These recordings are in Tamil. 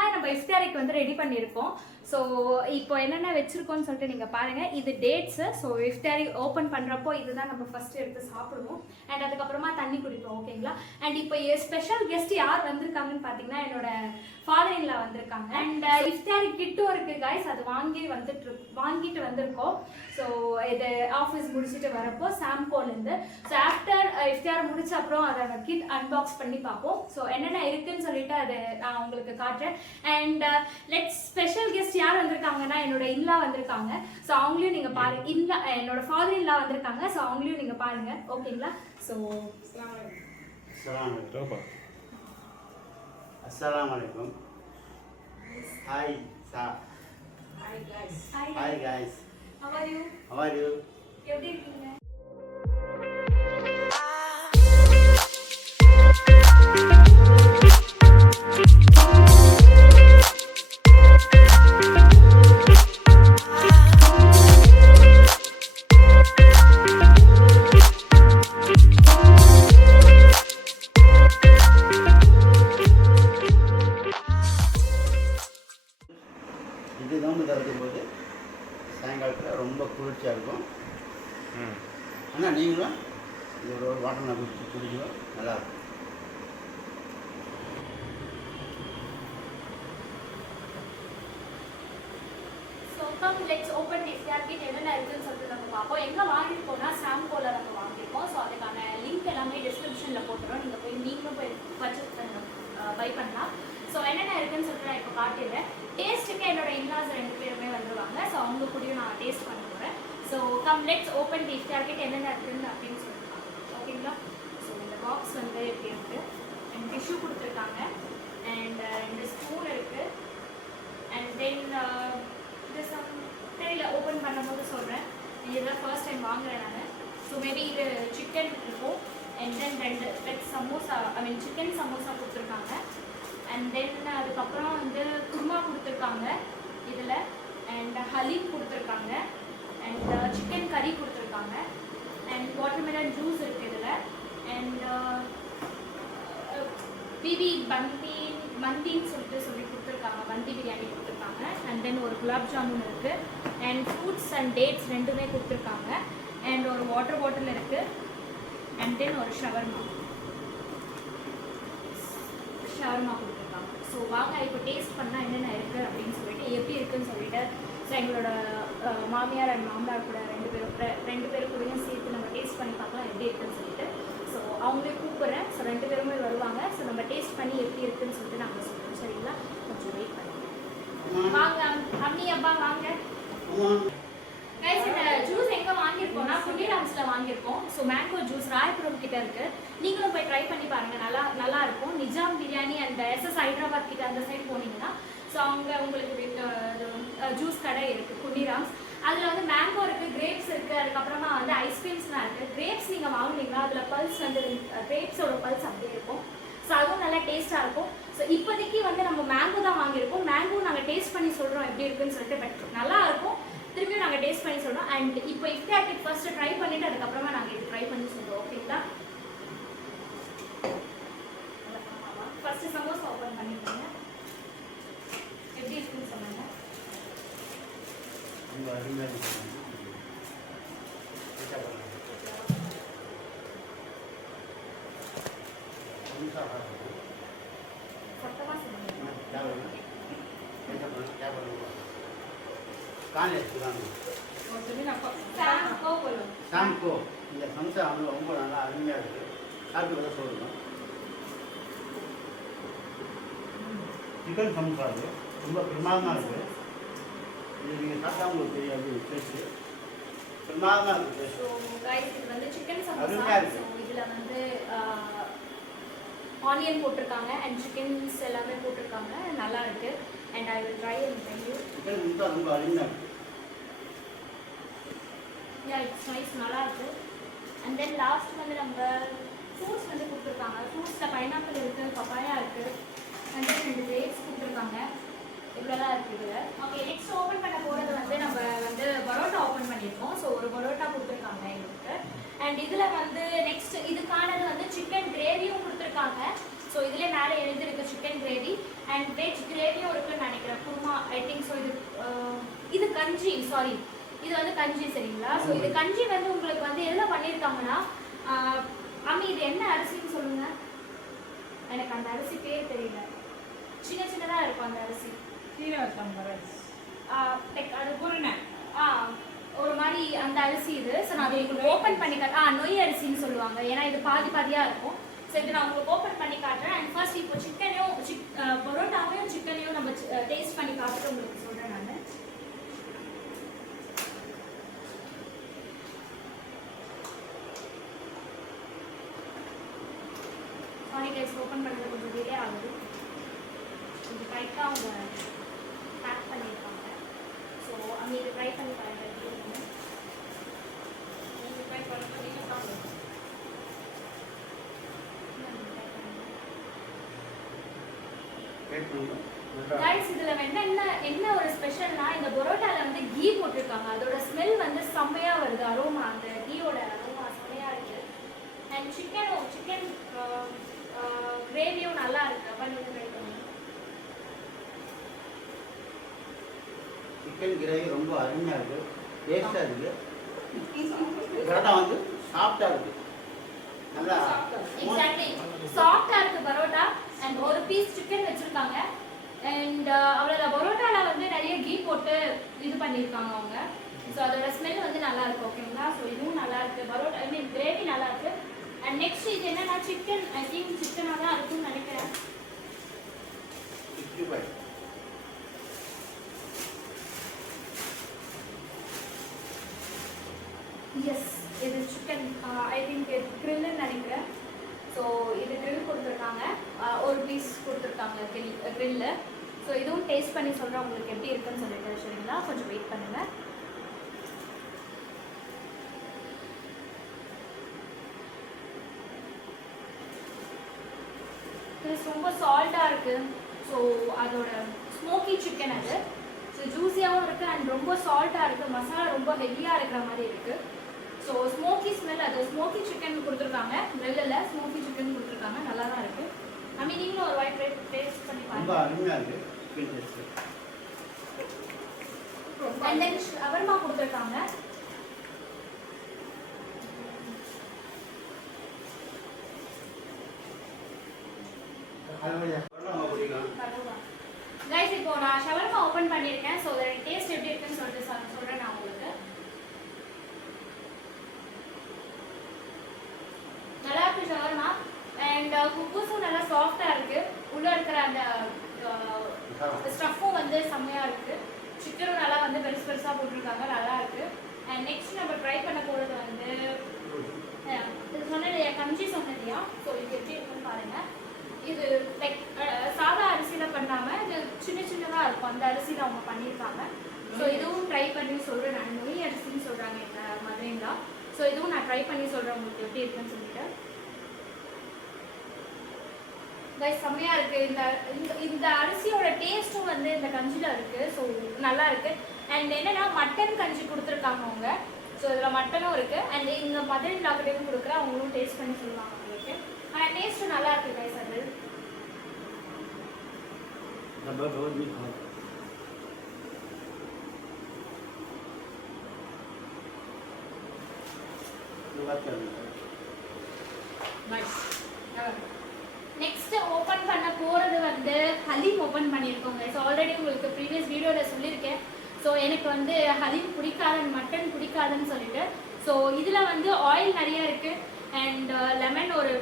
தான் நம்ம இஃப்தாரிக்கு வந்து ரெடி பண்ணியிருக்கோம். ஸோ இப்போ என்னென்ன வச்சுருக்கோன்னு சொல்லிட்டு நீங்கள் பாருங்கள். இது டேட்ஸு. ஸோ இஃப்தாரி ஓப்பன் பண்ணுறப்போ இதுதான் நம்ம ஃபஸ்ட்டு எடுத்து சாப்பிடுவோம். அண்ட் அதுக்கப்புறமா தண்ணி குடிப்போம். ஓகேங்களா? அண்ட் இப்போ ஸ்பெஷல் கெஸ்ட் யார் வந்திருக்காங்கன்னு பார்த்தீங்கன்னா என்னோட ஃபாதர் இன் லா வந்திருக்காங்க. அண்ட் இஃப்தாரி கிட்டும் இருக்குது கைஸ். அது வாங்கிட்டு வந்திருக்கோம். ஸோ இது ஆஃபீஸ் முடிச்சுட்டு வரப்போ சாம்கோலேருந்து. ஸோ ஆஃப்டர் இஃப்தார் முடிச்ச அப்புறம் அதை கிட் அன்பாக்ஸ் பண்ணி பார்ப்போம். ஸோ என்னென்ன இருக்குன்னு சொல்லிட்டு அதை நான் உங்களுக்கு காட்டுறேன். அண்ட் ஸ்பெஷல் கெஸ்ட் யார் வந்திருக்காங்கன்னா என்னோட இன்லா வந்திருக்காங்க. ஸோ அவங்களையும் நீங்கள் பாருங்க. என்னோட ஃபாதர் இன்லா வந்திருக்காங்க. ஸோ அவங்களையும் நீங்கள் பாருங்க. ஓகேங்களா? ஸோ அஸ்ஸலாமு அலைக்கும். ஹாய் சா. Hi guys. How are you? எப்படி இருக்கீங்க? இது நோம்பு திறக்கும் போது சாயங்காலத்தில் ரொம்ப குளிர்ச்சியாக இருக்கும். ஆனால் நீங்களும் இது ஒரு வாட்டர் குடிக்கணும், நல்லாயிருக்கும். So come let's open the iftar kit. என்னென்ன இருக்குன்னு சொல்லிட்டு நம்ம பார்ப்போம். எங்கே வாங்கியிருக்கோம்னா சாம்கோவில் நம்ம வாங்கியிருக்கோம். ஸோ அதுக்கான லிங்க் எல்லாமே டிஸ்கிரிப்ஷனில் போட்டுறோம். நீங்களும் போய் பர்ச்சேஸ் பை பண்ணலாம். ஸோ என்னென்ன இருக்குன்னு சொல்லிட்டு நான் இப்போ காட்டிடுறேன். டேஸ்ட்டுக்கு என்னோட இன்லாஸ் 2 பேருமே வந்துடுவாங்க. ஸோ அவங்க கூடயும் நான் டேஸ்ட் பண்ண போகிறேன். So come let's open the iftar kit. என்னென்ன இருக்குன்னு அப்படின்னு சொல்லிட்டு ஓகேங்களா? ஸோ இந்த பாக்ஸ் வந்து எப்படி இருக்குது. அண்ட் டிஷ்யூ கொடுத்துருக்காங்க. அண்ட் 2 ஸ்பூன் இருக்குது. அண்ட் தென் இது தெரியல, ஓப்பன் பண்ணும்போது சொல்கிறேன். இதுதான் ஃபர்ஸ்ட் டைம் வாங்குறேன் நான். ஸோ மேபி இது சிக்கன் இருக்கும். And then 2 veg samosa, chicken samosa கொடுத்துருக்காங்க. அண்ட் தென் அதுக்கப்புறம் வந்து குருமா கொடுத்துருக்காங்க இதில். அண்ட் ஹலீம் கொடுத்துருக்காங்க. அண்ட் சிக்கன் கறி கொடுத்துருக்காங்க. அண்ட் வாட்டர்மெலன் ஜூஸ் இருக்குது இதில். அண்ட் பிபி மந்தின்னு சொல்லி கொடுத்துருக்காங்க. மந்தி பிரியாணி கொடுத்துருக்காங்க. அண்ட் தென் ஒரு குலாப் ஜாமுன் இருக்குது. அண்ட் ஃப்ரூட்ஸ் அண்ட் டேட்ஸ் 2மே கொடுத்துருக்காங்க. அண்ட் ஒரு வாட்டர் பாட்டில் இருக்குது. அண்ட் தென் ஒரு ஷவர்மா கொடுத்துருக்காங்க. ஸோ வாங்க இப்போ டேஸ்ட் பண்ணால் என்னென்ன இருக்குது அப்படின்னு சொல்லிட்டு எப்படி இருக்குதுன்னு சொல்லிட்டு. ஸோ எங்களோட மாமியார் அண்ட் மாமனார் கூட 2 பேரும் கூடயும் சேர்த்து நம்ம டேஸ்ட் பண்ணி பார்க்கலாம் எப்படி இருக்குதுன்னு சொல்லிட்டு. ஸோ அவங்களே கூப்பிட்றேன். ஸோ 2 பேருமே வருவாங்க. ஸோ நம்ம டேஸ்ட் பண்ணி எப்படி இருக்குதுன்னு சொல்லிட்டு நாங்கள் சொல்கிறோம். சரிங்களா? கொஞ்சம் வெயிட் பண்ணுங்க. வாங்க அம்மி அப்பா வாங்க. கைஸ் இந்த ஜூஸ் எங்கே வாங்கியிருக்கோம்னா குண்டிராம்ஸில் வாங்கியிருக்கோம். ஸோ மேங்கோ ஜூஸ் ராயபுரம் கிட்ட இருக்குது. நீங்களும் போய் ட்ரை பண்ணி பாருங்கள். நல்லா இருக்கும். நிஜாம் பிரியாணி அண்ட் SS ஹைதராபாத் கிட்ட அந்த சைடு போனீங்கன்னா ஸோ அவங்க உங்களுக்கு ஜூஸ் கடை இருக்குது குண்டிராம்ஸ். அதில் வந்து மேங்கோ இருக்குது, கிரேப்ஸ் இருக்குது, அதுக்கப்புறமா வந்து ஐஸ்கிரீம்ஸ்லாம் இருக்குது. கிரேப்ஸ் நீங்கள் வாங்குனீங்கன்னா அதில் பல்ஸ் வந்து கிரேப்ஸோட பல்ஸ் அப்படியே இருக்கும். ஸோ அதுவும் நல்லா டேஸ்ட்டாக இருக்கும். ஸோ இப்போதைக்கு வந்து நம்ம மேங்கோ தான் வாங்கியிருக்கோம். மேங்கோ நாங்கள் டேஸ்ட் பண்ணி சொல்கிறோம் எப்படி இருக்குன்னு சொல்லிட்டு. பட் நல்லாயிருக்கும். திரும்பியும் நாங்கள் டேஸ்ட் பண்ணி சொல்கிறோம். அண்ட் இப்போ இஃப்தார் கிட் ஃபர்ஸ்ட்டு ட்ரை பண்ணிவிட்டு அதுக்கப்புறமா நாங்கள் இது ட்ரை பண்ணி சொல்கிறோம். ஓகேங்களா? ஃபர்ஸ்ட்டு சமோசா ஓப்பன் பண்ணிக்கோங்க. எப்படி இருக்குன்னு சொன்னாங்க. சத்தமாக சொல்லுங்க. சாம்கோ இந்த சம்சா அவங்க ரொம்ப நல்லா அருமையாக இருக்குது. சாப்பிட்டு சொல்லணும். சிக்கன் சம்சா அது ரொம்ப பிரமாதமாக இருக்குது. இது நீங்கள் சாப்பிட்டா உங்களுக்கு தெரியாது. டேஸ்ட்டு பிரமாதமாக இருக்குது. ஸோ கைஸ் இது வந்து சிக்கன் சமோசா. ஸோ இதில் வந்து ஆனியன் போட்டிருக்காங்க அண்ட் சிக்கன்ஸ் எல்லாமே போட்டிருக்காங்க. நல்லா இருக்குது. And I will try and thank you. Chicken samsa ரொம்ப அருமையாக இருக்குது. It's nice. நல்லா இருக்குது. அண்ட் தென் லாஸ்ட் வந்து நம்ம ஃப்ரூட்ஸ் வந்து கொடுத்துருக்காங்க. ஃப்ரூட்ஸில் பைனாப்பிள் இருக்குது, பப்பாயா இருக்குது. அண்ட் தென் 2 கிரேப்ஸ் கொடுத்துருக்காங்க. இவ்வளோதான் இருக்குது இதில். ஓகே, நெக்ஸ்ட் ஓப்பன் பண்ண போகிறது வந்து நம்ம வந்து பரோட்டா ஓப்பன் பண்ணியிருக்கோம். ஸோ ஒரு பரோட்டா கொடுத்துருக்காங்க எங்களுக்கு. அண்ட் இதில் வந்து நெக்ஸ்ட் இதுக்கானது வந்து சிக்கன் கிரேவியும் கொடுத்துருக்காங்க. ஸோ இதில் மேலே எழுதிருக்கு சிக்கன் கிரேவி. அண்ட் வெஜ் கிரேவியும் இருக்குன்னு நினைக்கிறேன். Kurma I think so. இது கஞ்சி, சாரி இது வந்து கஞ்சி சரிங்களா. ஸோ இது கஞ்சி வந்து உங்களுக்கு வந்து எதில் பண்ணியிருக்காங்கன்னா, அம்மி இது என்ன அரிசின்னு சொல்லுங்க. எனக்கு அந்த அரிசி பேர் தெரியல. சின்ன சின்னதாக இருக்கும் அந்த அரிசி. லைக் அது குருணை ஒரு மாதிரி அந்த அரிசி இது. ஸோ நான் அதை உங்களுக்கு ஓப்பன் பண்ணி நொய் அரிசின்னு சொல்லுவாங்க. ஏன்னா இது பாதி பாதியாக இருக்கும். ஸோ இது நான் உங்களுக்கு ஓப்பன் பண்ணி காட்டுறேன். அண்ட் ஃபர்ஸ்ட் இப்போ சிக்கனையும் பரோட்டாவையும் சிக்கனையும் நம்ம டேஸ்ட் பண்ணி பார்த்துட்டு உங்களுக்கு சொல்கிறேன் நான். சாரி கைஸ், ஓப்பன் பண்ணுறது கொஞ்சம் டிலே ஆகுது. கொஞ்சம் டைட்டாக அவங்க பேக் பண்ணியிருக்காங்க. ஸோ அங்கே இது ட்ரை பண்ணி பாருங்க. கைஸ் இதுல என்ன ஒரு ஸ்பெஷல்னா, இந்த பரோட்டால வந்து கீ போட்டிருக்காங்க. அதோட ஸ்மெல் வந்து செம்மையா வருது. அரோமா, அந்த கீயோட அரோமா செம்மையா இருக்கு. அண்ட் சிக்கன் கிரேவியும் நல்லா இருக்கு. அப்ப நீங்க ட்ரை பண்ணுங்க. சிக்கன் கிரேவி ரொம்ப அருமையாக இருக்குது, டேஸ்ட்டாக இருக்குது. பரோட்டா வந்து சாஃப்டாக இருக்குது, நல்லா எக்ஸாக்ட்லி சாஃப்டா இருக்கு பரோட்டா. அண்ட் ஒரு பீஸ் சிக்கன் வச்சிருக்காங்க. அண்ட் அவரோட பரோட்டால வந்து நிறைய கீ போட்டு இது பண்ணியிருக்காங்க அவங்க. ஸோ அதோட ஸ்மெல் வந்து நல்லா இருக்கு. ஓகேங்களா. ஸோ இதுவும் நல்லா இருக்கு. பரோட்டா ஐ மீன் கிரேவி நல்லா இருக்கு. அண்ட் நெக்ஸ்ட் இது என்னன்னா சிக்கன். ஐ திங்க் சிக்கனாக தான் இருக்கும்னு நினைக்கிறேன். 65. எஸ், இது சிக்கன் ஐ திங்க் இது க்ரில்லுன்னு நினைக்கிறேன். ஸோ இது க்ரில் கொடுத்துருக்காங்க. ஒரு பீஸ் கொடுத்துருக்காங்க க்ரில்லு. ஸோ இதுவும் டேஸ்ட் பண்ணி சொல்கிறேன் உங்களுக்கு எப்படி இருக்குன்னு சொல்லிட்டு. சரிங்களா, கொஞ்சம் வெயிட் பண்ணுங்கள். இது ரொம்ப சால்ட்டாக இருக்குது. ஸோ அதோட ஸ்மோக்கி சிக்கன் அது. ஸோ ஜூஸியாகவும் இருக்குது அண்ட் ரொம்ப சால்ட்டாக இருக்குது. மசாலா ரொம்ப ஹெவியாக இருக்கிற மாதிரி இருக்குது. ஸோ ஸ்மோக்கி ஸ்மெல், அது ஸ்மோக்கி சிக்கன் கொடுத்துருக்காங்க. க்ரில்லில் ஸ்மோக்கி சிக்கன் கொடுத்துருக்காங்க. நல்லா தான் இருக்குது. ஐ மீன் நீங்களும் ஒரு வாய் டேஸ்ட் பண்ணி ரொம்ப பாருங்க. அருமையாக இருக்குது chicken taste. And then shawarma கொடுத்துருக்காங்க. கைஸ் இப்போ நான் ஷவர்மா ஓப்பன் பண்ணியிருக்கேன். ஸோ அதோட டேஸ்ட் எப்படி இருக்குன்னு சொல்லிட்டு சொல்கிறேன் நான் உங்களுக்கு. நல்லா இருக்கு ஷவர்மா. அண்ட் குக்கூஸும் நல்லா சாஃப்டாக இருக்குது. உள்ளே இருக்கிற அந்த ஸ்டஃப்பும் வந்து செம்மையாக இருக்குது. சிக்கனும் நல்லா வந்து பெருசு பெருசாக போட்டிருக்காங்க. நல்லா இருக்குது. அண்ட் நெக்ஸ்ட் நம்ம ட்ரை பண்ண போகிறது வந்து இது சொன்னது கஞ்சி சொன்னதையா. ஸோ இது எப்படி இருக்குன்னு பாருங்கள். இது லைக் சாதா அரிசியில் பண்ணாமல் இது சின்ன சின்னதாக இருக்கும். அந்த அரிசியில் அவங்க பண்ணியிருக்காங்க. ஸோ இதுவும் ட்ரை பண்ணி சொல்கிறேன் நான். நொய் அரிசின்னு சொல்கிறாங்க எங்கள் மதுரைங்களா. ஸோ இதுவும் நான் ட்ரை பண்ணி சொல்கிறேன் உங்களுக்கு எப்படி இருக்குன்னு சொல்லிட்டு. கைஸ் செம்மையாக இருக்குது. இந்த அரிசியோட டேஸ்ட்டும் வந்து இந்த கஞ்சியில் இருக்குது. ஸோ நல்லா இருக்குது. அண்ட் என்னென்னா மட்டன் கஞ்சி கொடுத்துருக்காங்க அவங்க. ஸோ இதில் மட்டனும் இருக்குது. அண்ட் இங்கே மதுரை டாக்டரையும் கொடுக்குற அவங்களும் டேஸ்ட் பண்ணி சொல்லுவாங்க உங்களுக்கு. ஆனால் டேஸ்ட்டும் நல்லா இருக்குது கைஸ். அது நெக்ஸ்ட் ஓப்பன் பண்ண போகிறது வந்து ஹலீம் ஓப்பன் பண்ணியிருக்கோங்க. ஸோ ஆல்ரெடி உங்களுக்கு ப்ரீவியஸ் வீடியோவில் சொல்லியிருக்கேன். ஸோ எனக்கு வந்து ஹலீம் பிடிக்காதுன்னு, மட்டன் பிடிக்காதுன்னு சொல்லிட்டு. ஸோ இதில் வந்து ஆயில் நிறையா இருக்குது. அண்ட் லெமன் ஒரு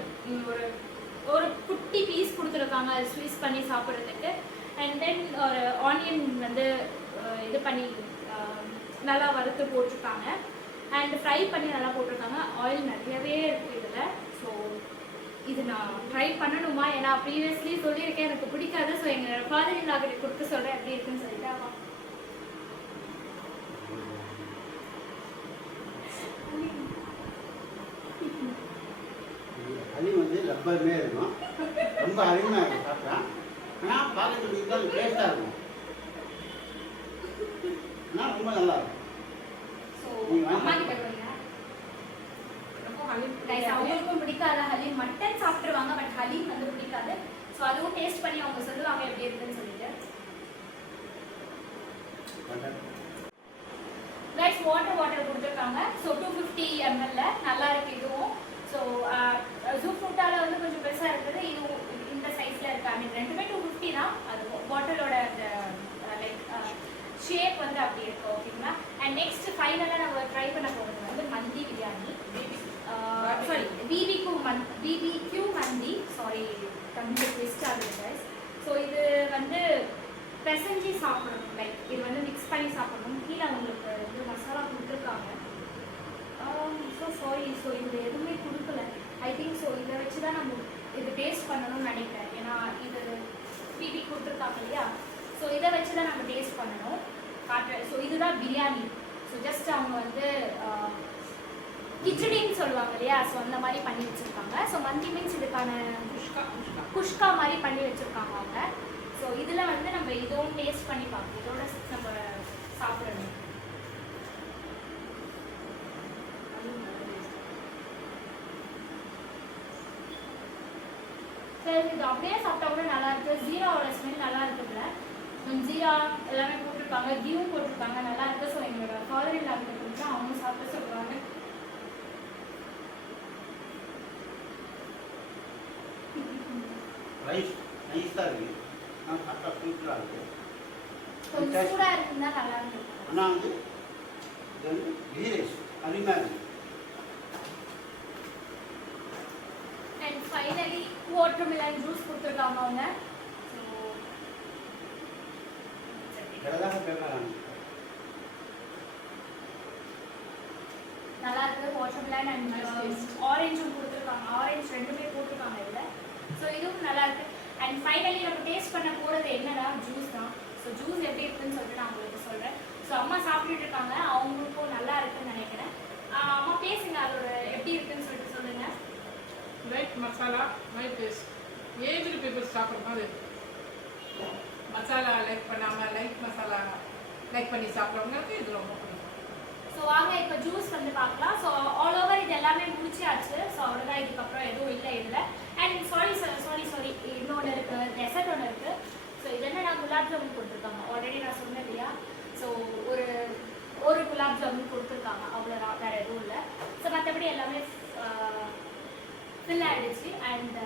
ஒரு குட்டி பீஸ் கொடுத்துருக்காங்க, அது ஸ்வீஸ் பண்ணி சாப்பிட்றதுக்கு. அண்ட் தென் ஒரு ஆனியன் வந்து இது பண்ணி நல்லா வறுத்து போட்டிருக்காங்க. அண்ட் ஃப்ரை பண்ணி நல்லா போட்டிருக்காங்க. ஆயில் நிறையவே இருக்குது இதில். ஸோ இது நான் ட்ரை பண்ணணுமா, ஏன்னா ப்ரீவியஸ்லி சொல்லியிருக்கேன் எனக்கு பிடிக்காது. ஸோ எங்கள் ஃபாதர் இன் லாக்கு கொடுத்து சொல்கிறேன் எப்படி இருக்குன்னு சொல்லிட்டு. ஆமாம், அது வந்து ரப்பருமே இருக்கும். ரொம்ப அருமையாக இருக்கும் சாப்பிட்டா. ஆனால் பார்க்கறதுக்கு இருந்தால் டேஸ்ட்டாக இருக்கும். ஆனால் ரொம்ப நல்லா இருக்கும். ஸோ அம்மா கிட்ட போறீங்க. அவங்களுக்கும் பிடிக்காது ஹலீம். மட்டன் சாப்பிட்ருவாங்க, பட் ஹலீம் வந்து பிடிக்காது. ஸோ அதுவும் டேஸ்ட் பண்ணி அவங்க சொல்லுவாங்க எப்படி இருக்குன்னு சொல்லிட்டு. கைஸ் வாட்டர் கொடுத்துருக்காங்க. ஸோ 250 ml நல்லா இருக்கு இதுவும். ஸோ ஜூ ஃப்ரூட்டால வந்து கொஞ்சம் பெருசாக இருக்குது, இதுவும் இந்த சைஸில் இருக்கு. ஐ மீன் ரெண்டுமே 250 தான். அது பாட்டிலோட அந்த லைக் ஷேப் வந்து அப்படி இருக்கு. ஓகேங்களா. அண்ட் நெக்ஸ்ட் ஃபைனலாக நம்ம ட்ரை பண்ண போகிறது வந்து மந்தி பிரியாணி. சாரி பிபிக்யூ மந்தி. சாரி தமிழ் ட்விஸ்ட் ஆகுது கைஸ். ஸோ இது வந்து பெசஞ்சி சாப்பிடணும், லைக் இது வந்து மிக்ஸ் பண்ணி சாப்பிடணும். கீழே அவங்களுக்கு வந்து மசாலா கொடுத்துருக்காங்க. ஸோ சாரி, ஸோ இது எதுவுமே கொடுக்கல. ஐ திங்க் ஸோ இதை வச்சு தான் நம்ம இது டேஸ்ட் பண்ணணும்னு நினைக்கிறேன். ஏன்னா இது பிபி கொடுத்துருக்காங்க இல்லையா. ஸோ இதை வச்சு தான் நம்ம டேஸ்ட் பண்ணணும் காட்டுறேன். ஸோ இதுதான் பிரியாணி. ஸோ ஜஸ்ட் அவங்க வந்து கிச்சடின்னு சொல்லுவாங்க இல்லையா. ஸோ அந்த மாதிரி பண்ணி வச்சுருக்காங்க. ஸோ மந்தி மீன்ஸ் இதுக்கான குஷ்கா மாதிரி பண்ணி வச்சுருக்காங்க அவங்க. ஸோ இதில் வந்து நம்ம இதுவும் டேஸ்ட் பண்ணி பார்ப்போம். இதோட நம்ம சாப்பிடணும். சரி, இது அப்படியே சாப்பிட்டா கூட நல்லா இருக்கு. ஜீராவோட ஸ்மெல் நல்லா இருக்குதுல. ஜீரா எல்லாமே போட்டிருக்காங்க, கியூவும் போட்டிருக்காங்க, நல்லா இருக்கு. ஸோ எங்களோட ஃபாதரில் இருக்கிறது அவங்க சாப்பிட சொல்கிறாங்க. ரைஸ் நைஸாக இருக்குது. நான் சாப்பிட்டா சூப்பராக இருக்குது. கொஞ்சம் சூடாக இருக்குன்னா நல்லா இருக்கு. ஆனால் வந்து இது வந்து கீ ரைஸ் அருமையாக இருக்குது. அண்ட் ஃபைனலி வாட்டர்மெலன் ஜூஸ் கொடுத்துருக்காங்க அவங்க. ஸோ கடலாக பேக்கலாம். நல்லா இருக்குது. வாட்டர்மெலன் அண்ட் ஆரஞ்சும் கொடுத்துருக்காங்க. ஆரஞ்சு ரெண்டுமே போட்டிருக்காங்க இதில். ஸோ இதுவும் நல்லா இருக்கு. அண்ட் ஃபைனலி நம்ம டேஸ்ட் பண்ண போகிறது என்னன்னா ஜூஸ் தான். ஸோ ஜூஸ் எப்படி இருக்குன்னு சொல்லிட்டு நான் உங்களுக்கு சொல்கிறேன். ஸோ அம்மா சாப்பிட்டுட்டு இருக்காங்க, அவங்களுக்கும் நல்லா இருக்குன்னு நினைக்கிறேன். அம்மா பேசுங்க, அதோட எப்படி இருக்குன்னு சொல்லிட்டு சொல்லுங்க. Light masala, light taste. Aged peoples சாப்பிட்ற மாதிரி மசாலா லைக் பண்ணாமல் லைட் மசாலா லைக் பண்ணி சாப்பிட்றவங்களுக்கு இது ரொம்ப பிடிக்கும். ஸோ வாங்க இப்போ ஜூஸ் வந்து பார்க்கலாம். ஸோ ஆல் ஓவர் இது எல்லாமே முடிச்சாச்சு. ஸோ அவ்வளோதான், இதுக்கப்புறம் எதுவும் இல்லை இதில். அண்ட் சாரி இன்னொன்று இருக்குது, டெசர்ட் ஒன்று இருக்குது. ஸோ இது என்ன குலாப் ஜாமுன் கொடுத்துருக்காங்க. ஆல்ரெடி நான் சொன்னேன் இல்லையா. ஸோ ஒரு குலாப் ஜாமுன் கொடுத்துருக்காங்க, அவ்வளோதான், வேறு எதுவும் இல்லை. ஸோ மற்றபடி எல்லாமே ஃபில் ஆகிடுச்சு. அண்ட்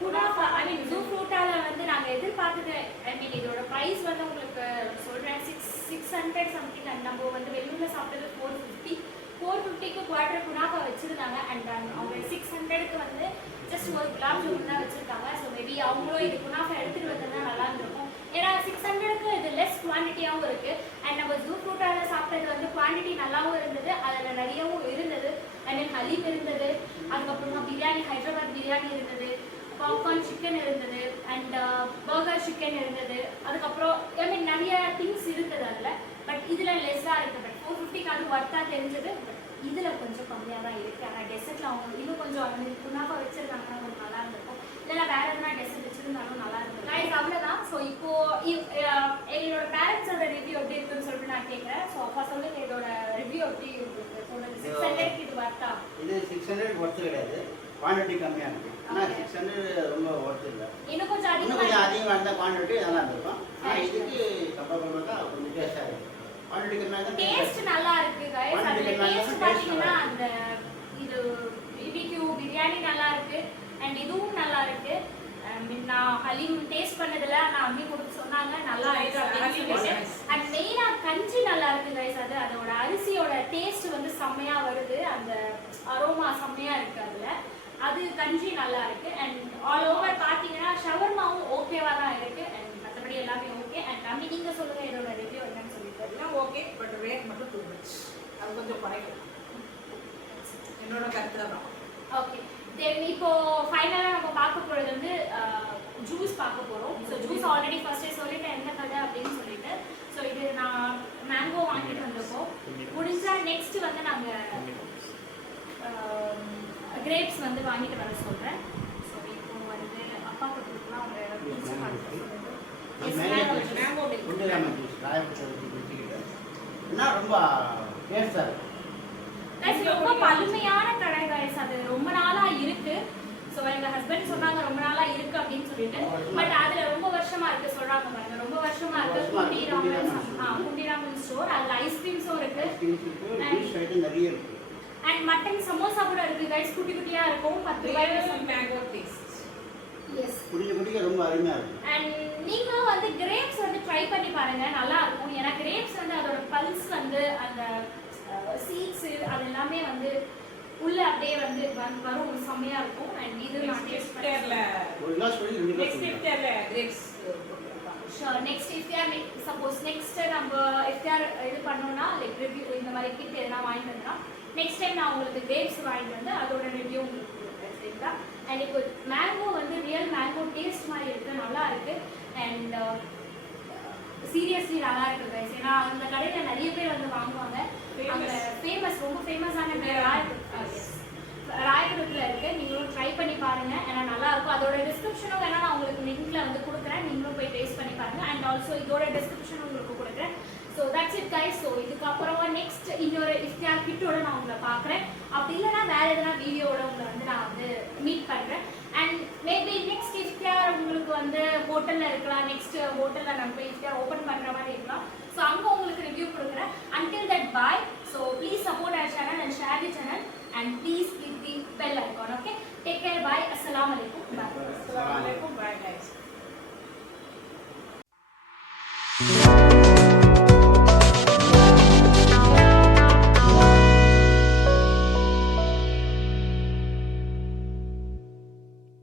குனாஃபா ஐ மீன் ஜூ ஃப்ரூட்டால வந்து நாங்கள் எதிர்பார்த்தது, ஐ மீன் இதோட ப்ரைஸ் வந்து உங்களுக்கு சொல்கிறேன் 600 சம்திங். அண்ட் நம்ம வந்து வெளியூரில் சாப்பிட்டது 450க்கு குவார்டர் குனாஃபா வச்சுருந்தாங்க. அண்ட் அவங்க 600க்கு வந்து ஜஸ்ட் ஒரு குலாப் ஜாமுன் தான் வச்சுருக்காங்க. ஸோ மேபி அவங்களும் இது குனாஃபா எடுத்துகிட்டு வந்ததுனா நல்லா இருந்திருக்கும். ஏன்னா 600க்கு இது லெஸ் குவான்டிட்டியாகவும் இருக்குது. அண்ட் நம்ம ஜூ ஃப்ரூட்டால சாப்பிட்டது வந்து குவான்டிட்டி நல்லாவும் இருந்தது, அதில் நிறையவும் இருந்தது. அண்ட் தென் ஹலீம் இருந்தது, அதுக்கப்புறமா பிரியாணி, ஹைதராபாத் பிரியாணி இருந்தது, பாப்கார்ன் சிக்கன் இருந்தது, அண்ட் பர்கர் சிக்கன் இருந்தது. அதுக்கப்புறம் ஐ மீன் நிறைய திங்ஸ் இருக்குது அதில். பட் இதில் லெஸ்ஸாக இருக்குது. பட் 450க்கு அது ஒர்த்தாக தெரிஞ்சது. பட் இதில் கொஞ்சம் கம்மியாக தான் இருக்குது. ஆனால் டெசர்ட்டில் அவங்க இன்னும் கொஞ்சம் குனாஃபா வச்சுருந்தாங்கன்னா கொஞ்சம் நல்லா இருந்திருக்கும். இல்லைன்னா வேறு எதுனா டெசர்ட் வச்சுருந்தாலும் நல்லா இருக்கும். கைஸ் அவ்வளோதான். ஸோ இப்போது எங்களோட பேரண்ட்ஸோட ரிவ்யூ எப்படி இருக்குன்னு சொல்லிட்டு நான் கேட்குறேன். ஸோ அப்பா சொல்லுங்க, இதோட ரிவ்யூ எப்படி இருக்குது சொல்லுங்க. 600க்கு இது ஒர்த்தா? இது 600க்கு ஒர்த்து கிடையாது, குவான்டிட்டி கம்மியாக இருக்குது. ஆனால் 600 ரொம்ப ஒர்த்து இல்லை. இன்னும் கொஞ்சம் அதிகமாக இருந்தால் குவான்டிட்டி நல்லா இருந்திருக்கும். ஆனால் இதுக்கு கம்பேர் பண்ணுறதா கொஞ்சம் டேஸ்ட்டாக இருக்குது. குவான்டிட்டி கம்மியாக இருந்தால் டேஸ்ட் நல்லா இருக்கு கைஸ். அந்த டேஸ்ட் பார்த்தீங்கன்னா அந்த இது பிபிக்யூ பிரியாணி நல்லா இருக்கு. அண்ட் இதுவும் நல்லா இருக்கு. நான் ஹலீம் டேஸ்ட் பண்ணதில்ல, நான் அம்மி கொடுத்து சொன்னாங்க நல்லா இருக்கு அப்படின்னு சொல்லிட்டு. அண்ட் மெயினாக கஞ்சி நல்லா இருக்கு கைஸ். அதோட அரிசியோட டேஸ்ட் வந்து செம்மையாக வருது, அந்த அரோமா செம்மையாக இருக்குது அதில். அது கஞ்சி நல்லா இருக்கு. அண்ட் ஆல் ஓவர் பார்த்தீங்கன்னா ஷவர்மாவும் ஓகேவா தான் இருக்கு. அண்ட் மற்றபடி எல்லாமே ஓகே. அண்ட் அம்மி நீங்கள் சொல்லுங்கள் இதோட ரிவ்யூ என்னன்னு சொல்லிட்டு. எல்லாம் ஓகே, பட் ரேட் மட்டும் டூ மச். அது கொஞ்சம் குறைக்கும், என்னோட கருத்து தான். ஓகே, தென் இப்போ ஃபைனலாக நம்ம பார்க்க போகிறது வந்து ஜூஸ் பார்க்க போகிறோம். ஸோ ஜூஸ் ஆல்ரெடி ஃபர்ஸ்டே சொல்லிட்டேன் என்ன கதை அப்படின்னு சொல்லிட்டு. ஸோ இது நான் மேங்கோ வாங்கிட்டு வந்திருக்கோம். முடிஞ்சா நெக்ஸ்ட் வந்து நாங்கள் கிரேப்ஸ் வந்து வாங்கிட்டு வர சொல்கிறேன். ஸோ இப்போ வந்து அப்பா கொடுத்துக்கலாம். அவங்க மேங்கோ மில்க் ரொம்ப டேஸ்டாக இருக்குது. ரொம்ப பழுமையான கடை கைஸ். அது ரொம்ப நாளாக இருக்கு. ஸோ எங்கள் ஹஸ்பண்ட் சொன்னாங்க ரொம்ப நாளாக இருக்குது அப்படின்னு சொல்லிட்டு. பட் அதில் ரொம்ப வருஷமாக இருக்குது சொல்கிறாங்க பாருங்க. ரொம்ப வருஷமாக இருக்குது குண்டிராமன் ஸ்டோர். அதில் ஐஸ்கிரீம்ஸும் இருக்குது நிறைய இருக்குது. அண்ட் மட்டன் சமோசா கூட இருக்குது கைஸ். குட்டி குட்டியாக இருக்கும் 10 ரூபாய்க்கு. மேங்கோ டேஸ்ட் எஸ், குடிக்க குடிக்க ரொம்ப அருமையாக இருக்கும். அண்ட் நீங்களும் வந்து கிரேப்ஸ் வந்து ட்ரை பண்ணி பாருங்க, நல்லா இருக்கும். ஏன்னா கிரேப்ஸ் வந்து அதோட பல்ஸ் வந்து அந்த சீட்ஸ் அது எல்லாமே வந்து உள்ள அப்படியே வந்து வரும், செம்மையா இருக்கும். அண்ட் இது நான் டேஸ்ட் இஃப்தார்ல ஒரு கிளாஸ் பண்ணி 2 கிளாஸ் நெக்ஸ்ட் இஃப்தார்ல grapes sure. Next iftar suppose next நம்ம இஃப்தார் இது பண்ணோம்னா லைக் ரிவ்யூ இந்த மாதிரி கிட் எதனா வாங்கிட்டு வந்தா நெக்ஸ்ட் டைம் நான் உங்களுக்கு கிரேப்ஸ் வாங்கிட்டு வந்து அதோட ரிவ்யூ உங்களுக்கு கொடுக்குறேன், சரிங்களா? அண்ட் இப்போ மேங்கோ வந்து ரியல் மேங்கோ டேஸ்ட் மாதிரி இருக்குது, நல்லா இருக்குது. அண்ட் சீரியஸ்லி நல்லா இருக்குது கைஸ். ஏன்னா அந்த கடையில் நிறைய பேர் வந்து வாங்குவாங்க. அங்கே ஃபேமஸ், ரொம்ப ஃபேமஸான ராயபுரத்தில் இருக்குது. நீங்களும் ட்ரை பண்ணி பாருங்கள், ஏன்னா நல்லாயிருக்கும். அதோட டிஸ்கிரிப்ஷனும் வேணால் நான் உங்களுக்கு லிங்க்கில் வந்து கொடுக்குறேன், நீங்களும் போய் டேஸ்ட் பண்ணி பாருங்கள். அண்ட் ஆல்சோ இதோட டிஸ்கிரிப்ஷனும் உங்களுக்கு கொடுக்குறேன். So that's it guys. So இதுக்கப்புறமா நெக்ஸ்ட் இன்னொரு இஃப்தார் கிட்டோட நான் உங்களை பார்க்குறேன். அப்படி இல்லைனா வேறு எதனா வீடியோட உங்களை வந்து நான் வந்து மீட் பண்ணுறேன். அண்ட் மேபி நெக்ஸ்ட் இஃப்தார் உங்களுக்கு வந்து ஹோட்டலில் இருக்கலாம். நெக்ஸ்ட் ஹோட்டலில் நம்ம போய் இஃப்தார் ஓப்பன் பண்ணுற மாதிரி இருக்கலாம். ஸோ அங்கே உங்களுக்கு ரிவ்யூ கொடுக்குறேன். until that bye. So please support our channel and share the channel and please click the bell icon. Okay, take care, bye, assalamu alaikum, bye.